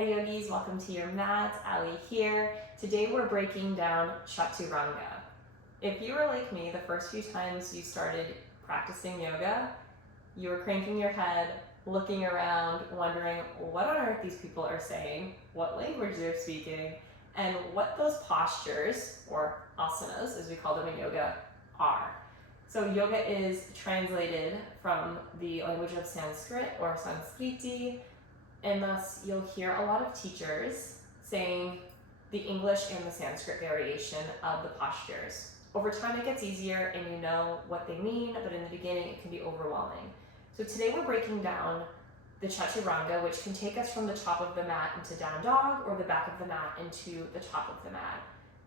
Hi yogis, welcome to your mat. Ali here. Today we're breaking down Chaturanga. If you were like me, the first few times you started practicing yoga, you were cranking your head, looking around, wondering what on earth these people are saying, what language they're speaking, and what those postures, or asanas as we call them in yoga, are. So yoga is translated from the language of Sanskrit or Sanskriti, and thus you'll hear a lot of teachers saying the English and the Sanskrit variation of the postures. Over time it gets easier and you know what they mean, but in the beginning it can be overwhelming. So today we're breaking down the Chaturanga, which can take us from the top of the mat into down dog or the back of the mat into the top of the mat.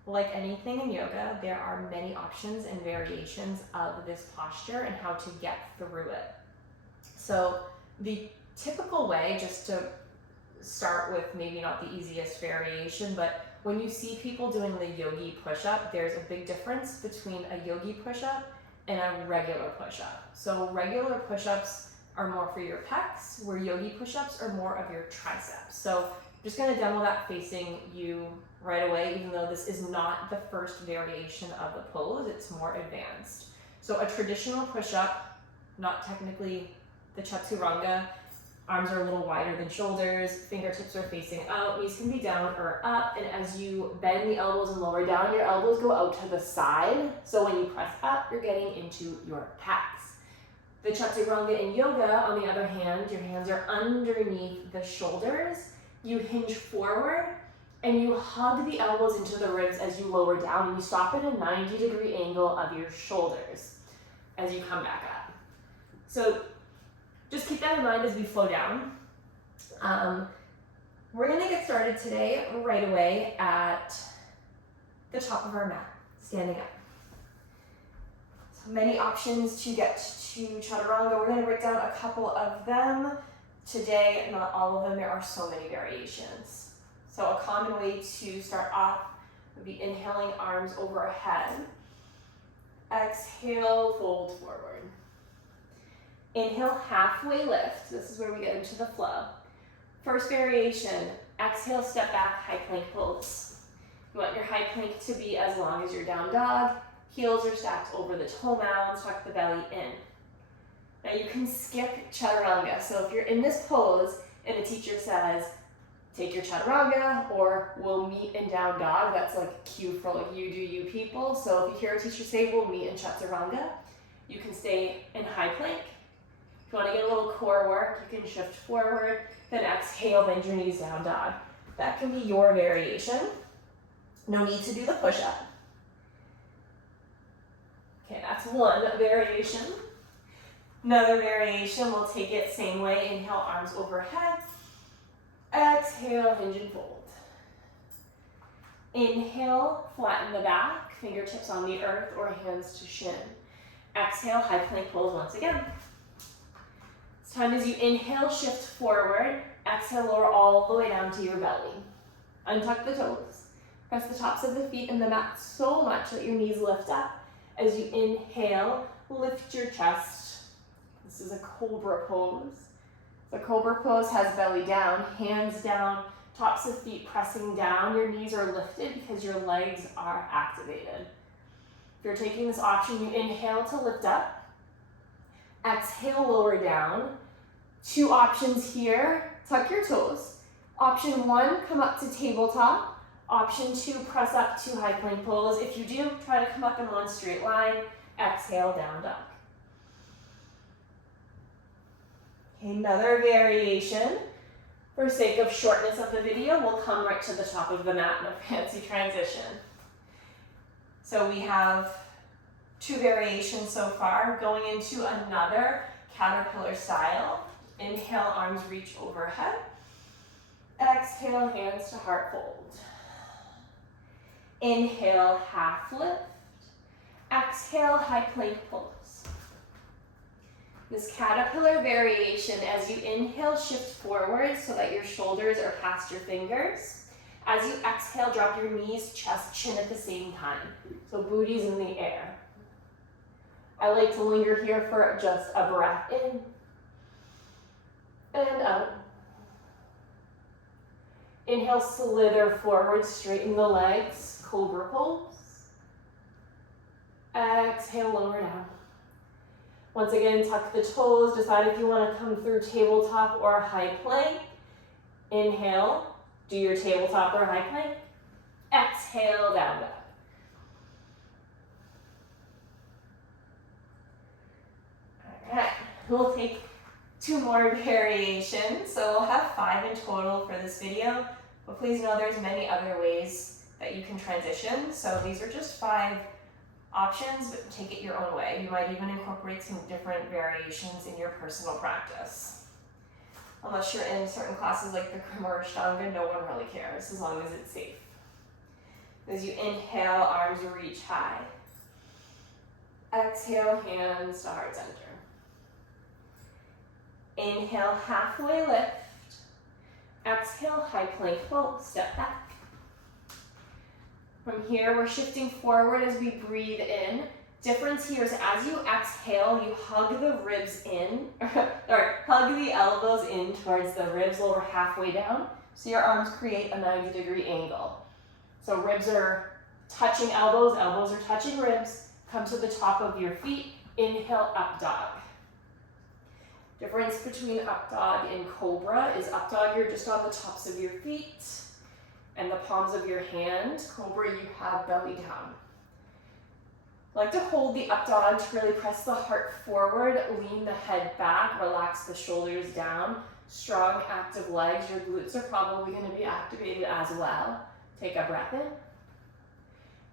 Like anything in yoga, there are many options and variations of this posture and how to get through it. So the typical way, just to start with maybe not the easiest variation, but when you see people doing the yogi push-up, there's a big difference between a yogi push-up and a regular push-up. So regular push-ups are more for your pecs, where yogi push-ups are more of your triceps. So I'm just going to demo that facing you right away, even though this is not the first variation of the pose, it's more advanced. So a traditional push-up, not technically the Chaturanga, arms are a little wider than shoulders, fingertips are facing out, knees can be down or up, and as you bend the elbows and lower down, your elbows go out to the side. So when you press up, you're getting into your pecs. The Chaturanga in yoga, on the other hand, your hands are underneath the shoulders, you hinge forward, and you hug the elbows into the ribs as you lower down, and you stop at a 90-degree angle of your shoulders as you come back up. So just keep that in mind as we flow down. We're gonna get started today right away at the top of our mat, standing up. So many options to get to Chaturanga. We're gonna break down a couple of them today, not all of them. There are so many variations. So a common way to start off would be inhaling arms overhead. Exhale, fold forward. Inhale, halfway lift. This is where we get into the flow. First variation, exhale, step back, high plank pose. You want your high plank to be as long as your down dog. Heels are stacked over the toe mounds, tuck the belly in. Now you can skip Chaturanga. So if you're in this pose and the teacher says, take your Chaturanga, or we'll meet in down dog, that's like cue for like you do you people. So if you hear a teacher say we'll meet in Chaturanga, you can stay in high plank. If you want to get a little core work, you can shift forward, then exhale, bend your knees, down dog. That can be your variation. No need to do the push-up. Okay, that's one variation. Another variation, we'll take it same way. Inhale, arms overhead. Exhale, hinge and fold. Inhale, flatten the back, fingertips on the earth or hands to shin. Exhale, high plank pose once again. This time as you inhale, shift forward. Exhale, lower all the way down to your belly. Untuck the toes. Press the tops of the feet in the mat so much that your knees lift up. As you inhale, lift your chest. This is a cobra pose. The cobra pose has belly down, hands down, tops of feet pressing down. Your knees are lifted because your legs are activated. If you're taking this option, you inhale to lift up. Exhale, lower down. Two options here, tuck your toes. Option one, come up to tabletop. Option two, press up to high plank pose. If you do, try to come up in one straight line. Exhale, down dog. Another variation, for sake of shortness of the video, we'll come right to the top of the mat in a fancy transition. So we have two variations so far, going into another caterpillar style. Inhale, arms reach overhead. Exhale, hands to heart fold. Inhale, half lift. Exhale, high plank pose. This caterpillar variation, as you inhale, shift forward so that your shoulders are past your fingers. As you exhale, drop your knees, chest, chin at the same time. So booty's in the air. I like to linger here for just a breath in and out. Inhale, slither forward, straighten the legs, cobra pose. Exhale, lower down. Once again, tuck the toes, decide if you want to come through tabletop or high plank. Inhale, do your tabletop or high plank. Exhale, down dog. All right, we'll take 2 more variations. So we'll have 5 in total for this video, but please know there's many other ways that you can transition. So these are just 5 options, but take it your own way. You might even incorporate some different variations in your personal practice. Unless you're in certain classes like the Chaturanga Ashtanga, no one really cares as long as it's safe. As you inhale, arms reach high. Exhale, hands to heart center. Inhale, halfway lift. Exhale, high plank pose, step back. From here, we're shifting forward as we breathe in. Difference here is as you exhale, you hug the ribs in, or hug the elbows in towards the ribs, lower halfway down. So your arms create a 90-degree angle. So ribs are touching elbows, elbows are touching ribs. Come to the top of your feet. Inhale, up dog. Difference between up dog and cobra is up dog, you're just on the tops of your feet and the palms of your hand. Cobra, you have belly down. I like to hold the up dog to really press the heart forward, lean the head back, relax the shoulders down. Strong, active legs. Your glutes are probably going to be activated as well. Take a breath in.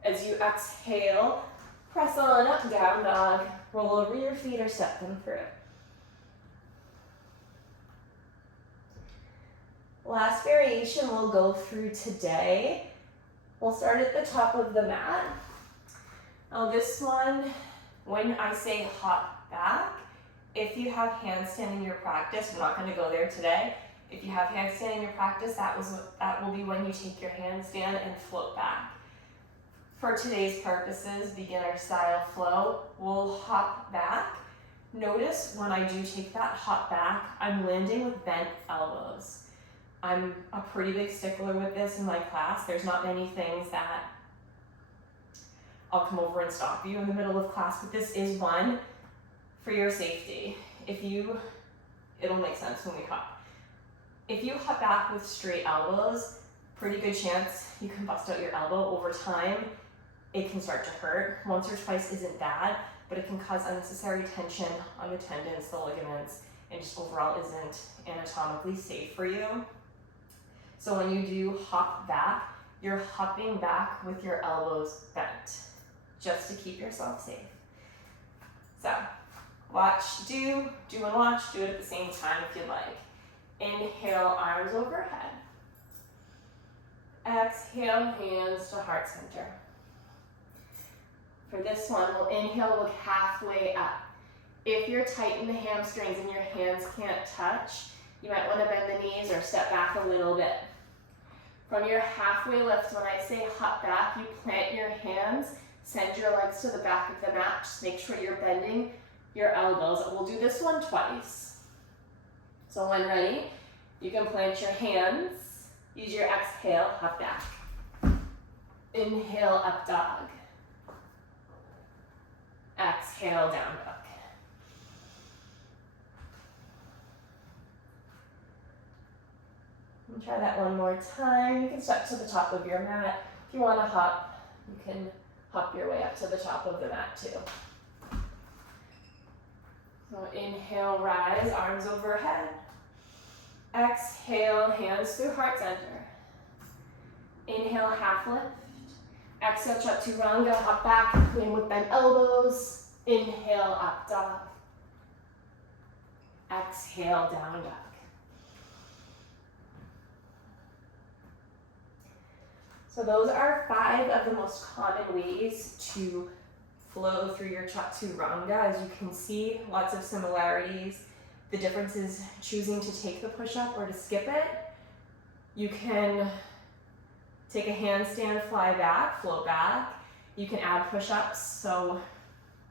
As you exhale, press on up, down dog. Roll over your feet or step them through. Last variation we'll go through today. We'll start at the top of the mat. Now this one, when I say hop back, if you have handstand in your practice, we're not going to go there today. If you have handstand in your practice, that will be when you take your handstand and float back. For today's purposes, beginner style flow, we'll hop back. Notice when I do take that hop back, I'm landing with bent elbows. I'm a pretty big stickler with this in my class. There's not many things that I'll come over and stop you in the middle of class, but this is one for your safety. It'll make sense when we hop. If you hop back with straight elbows, pretty good chance you can bust out your elbow. Over time, it can start to hurt. Once or twice isn't bad, but it can cause unnecessary tension on the tendons, the ligaments, and just overall isn't anatomically safe for you. So when you do hop back, you're hopping back with your elbows bent, just to keep yourself safe. So do and watch, do it at the same time if you'd like. Inhale, arms overhead. Exhale, hands to heart center. For this one, we'll inhale, look halfway up. If you're tight in the hamstrings and your hands can't touch, you might want to bend the knees or step back a little bit. From your halfway lift, when I say hop back, you plant your hands, send your legs to the back of the mat. Just make sure you're bending your elbows. We'll do this one twice. So when ready, you can plant your hands, use your exhale, hop back. Inhale, up dog. Exhale, down dog. And try that one more time. You can step to the top of your mat. If you want to hop, you can hop your way up to the top of the mat too. So inhale, rise, arms overhead. Exhale, hands through heart center. Inhale, half lift. Exhale, Chaturanga, hop back, in with bent elbows. Inhale, up dog. Exhale, down dog. So those are 5 of the most common ways to flow through your Chaturanga. As you can see, lots of similarities. The difference is choosing to take the push-up or to skip it. You can take a handstand, fly back, float back. You can add push-ups. So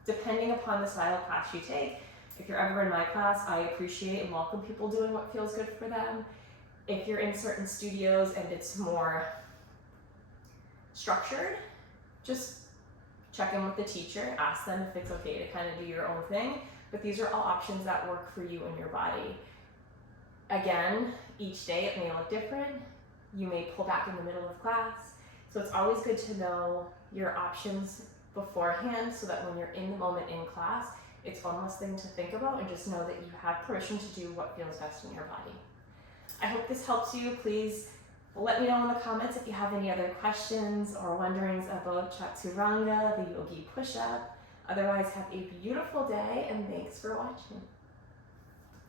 depending upon the style of class you take, if you're ever in my class, I appreciate and welcome people doing what feels good for them. If you're in certain studios and it's more structured, just check in with the teacher, ask them if it's okay to kind of do your own thing. But these are all options that work for you and your body. Again, each day it may look different. You may pull back in the middle of class. So it's always good to know your options beforehand so that when you're in the moment in class, it's one less thing to think about, and just know that you have permission to do what feels best in your body. I hope this helps you. Please let me know in the comments if you have any other questions or wonderings about Chaturanga, the yogi push-up. Otherwise, have a beautiful day, and thanks for watching.